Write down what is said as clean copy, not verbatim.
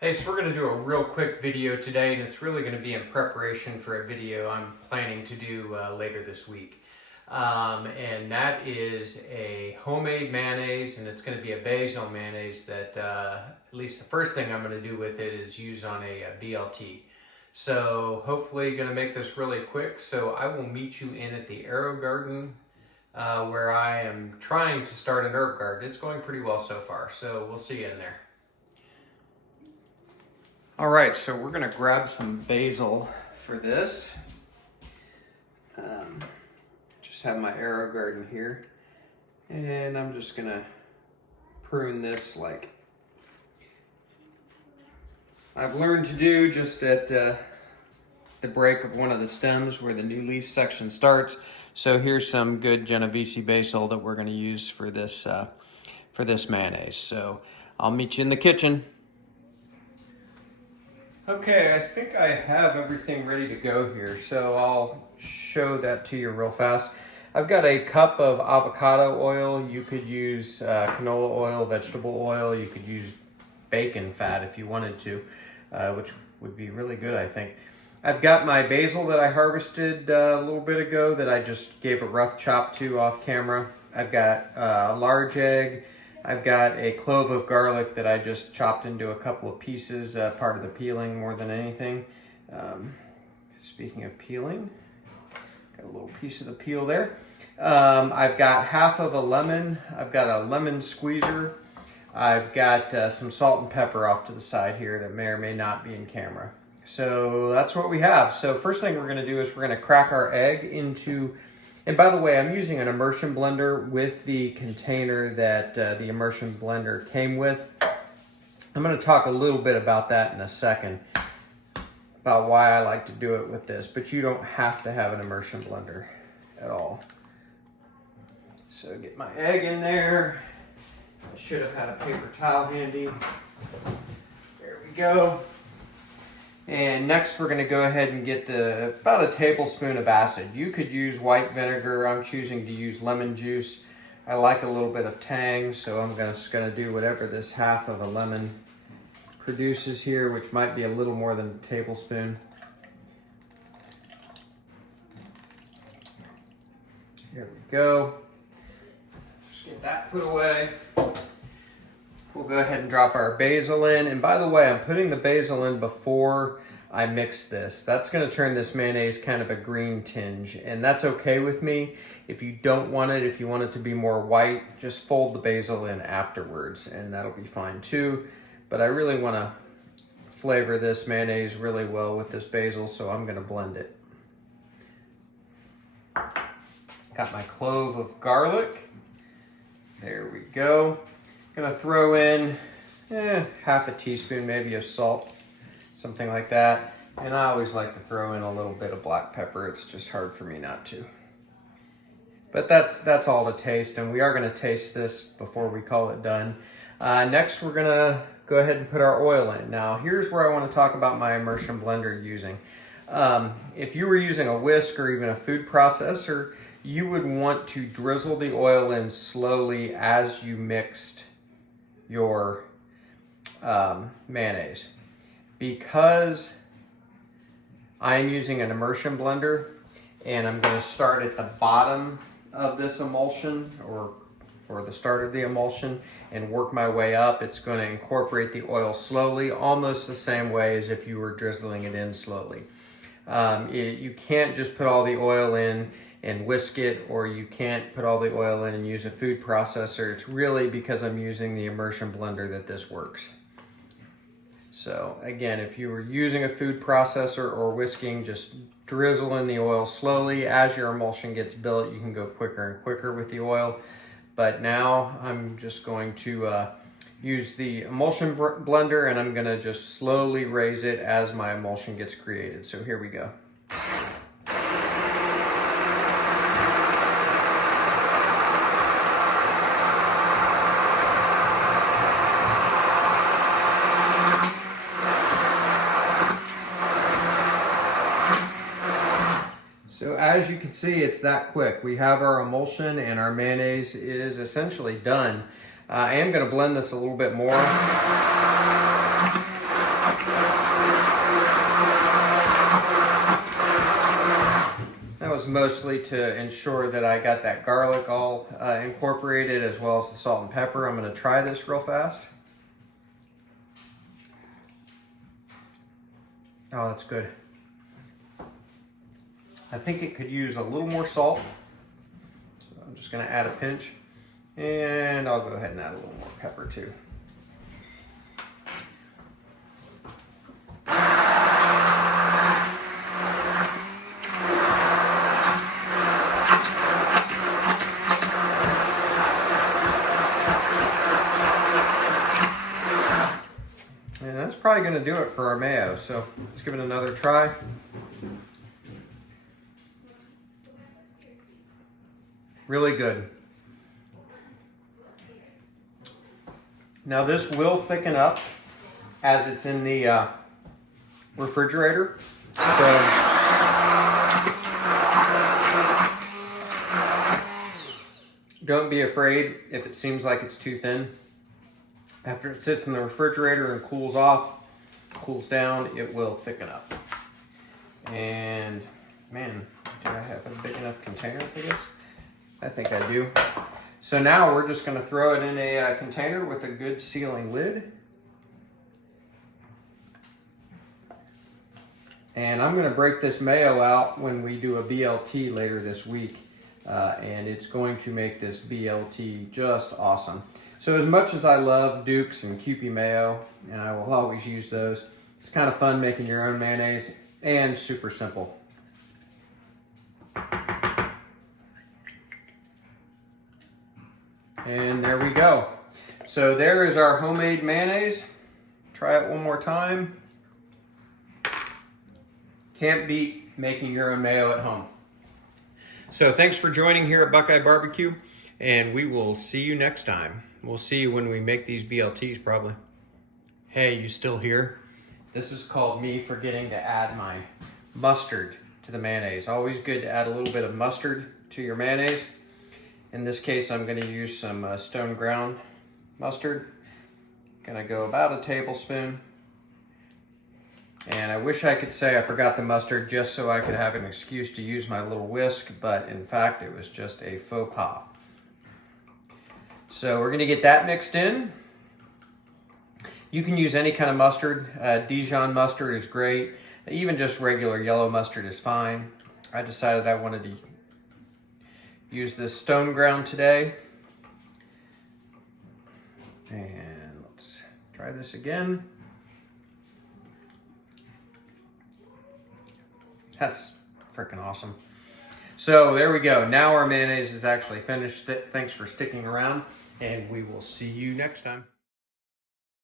Hey, so we're going to do a real quick video today, and it's really going to be in preparation for a video I'm planning to do later this week. And that is a homemade mayonnaise, and it's going to be a basil mayonnaise that at least the first thing I'm going to do with it is use on a BLT. So hopefully going to make this really quick. So I will meet you in at the Arrow Garden where I am trying to start an herb garden. It's going pretty well so far, so we'll see you in there. All right, so we're gonna grab some basil for this. Just have my Arrow Garden here, and I'm just gonna prune this like I've learned to do just at the break of one of the stems where the new leaf section starts. So here's some good Genovese basil that we're gonna use for this mayonnaise. So I'll meet you in the kitchen. Okay, I think I have everything ready to go here, so I'll show that to you real fast. I've got a cup of avocado oil. You could use canola oil, vegetable oil. You could use bacon fat if you wanted to, which would be really good, I think. I've got my basil that I harvested a little bit ago that I just gave a rough chop to off camera. I've got a large egg. I've got a clove of garlic that I just chopped into a couple of pieces, part of the peeling more than anything. Speaking of peeling, got a little piece of the peel there. I've got half of a lemon. I've got a lemon squeezer. I've got some salt and pepper off to the side here that may or may not be in camera. So that's what we have. So first thing we're gonna do is we're gonna crack our egg into, and by the way, I'm using an immersion blender with the container that the immersion blender came with. I'm going to talk a little bit about that in a second, about why I like to do it with this, but you don't have to have an immersion blender at all. So get my egg in there. I should have had a paper towel handy. There we go. And next we're going to go ahead and get about a tablespoon of acid. You could use white vinegar. I'm choosing to use lemon juice. I like a little bit of tang, so I'm just going to do whatever this half of a lemon produces here, which might be a little more than a tablespoon. Here we go. Just get that put away. We'll go ahead and drop our basil in. And by the way, I'm putting the basil in before I mix this. That's going to turn this mayonnaise kind of a green tinge, and that's okay with me. If you don't want it, if you want it to be more white, just fold the basil in afterwards, and that'll be fine too. But I really want to flavor this mayonnaise really well with this basil, so I'm going to blend it. Got my clove of garlic. There we go. Gonna throw in half a teaspoon maybe of salt, something like that. And I always like to throw in a little bit of black pepper. It's just hard for me not to. But that's all to taste, and we are gonna taste this before we call it done. Next, we're gonna go ahead and put our oil in. Now, here's where I wanna talk about my immersion blender using. If you were using a whisk or even a food processor, you would want to drizzle the oil in slowly as you mixed your mayonnaise. Because I'm using an immersion blender and I'm going to start at the bottom of this emulsion or the start of the emulsion and work my way up, it's going to incorporate the oil slowly, almost the same way as if you were drizzling it in slowly. You can't just put all the oil in and whisk it, or you can't put all the oil in and use a food processor. It's really because I'm using the immersion blender that this works. So again, if you were using a food processor or whisking, just drizzle in the oil slowly. As your emulsion gets built, you can go quicker and quicker with the oil. But now I'm just going to use the emulsion blender, and I'm gonna just slowly raise it as my emulsion gets created. So here we go. So as you can see, it's that quick. We have our emulsion and our mayonnaise is essentially done. I am going to blend this a little bit more. mostly to ensure that I got that garlic all incorporated, as well as the salt and pepper. I'm going to try this real fast. Oh, that's good. I think it could use a little more salt. So I'm just going to add a pinch, and I'll go ahead and add a little more pepper too. And that's probably going to do it for our mayo. So let's give it another try. Really good. Now this will thicken up as it's in the refrigerator. So don't be afraid if it seems like it's too thin. After it sits in the refrigerator and cools off, cools down, it will thicken up. And man, do I have a big enough container for this? I think I do. So now we're just going to throw it in a container with a good sealing lid. And I'm going to break this mayo out when we do a BLT later this week. And it's going to make this BLT just awesome. So as much as I love Duke's and Kewpie mayo, and I will always use those, it's kind of fun making your own mayonnaise and super simple. And there we go. So there is our homemade mayonnaise. Try it one more time. Can't beat making your own mayo at home. So thanks for joining here at Buckeye Barbecue, and we will see you next time. We'll see you when we make these BLTs probably. Hey, you still here? This is called me forgetting to add my mustard to the mayonnaise. Always good to add a little bit of mustard to your mayonnaise. In this case, I'm going to use some stone ground mustard. Gonna go about a tablespoon. And I wish I could say I forgot the mustard just so I could have an excuse to use my little whisk, but in fact, it was just a faux pas. So we're gonna get that mixed in. You can use any kind of mustard. Dijon mustard is great. Even just regular yellow mustard is fine. I decided I wanted to use this stone ground today. And let's try this again. That's freaking awesome. So there we go. Now our mayonnaise is actually finished. Thanks for sticking around, and we will see you next time.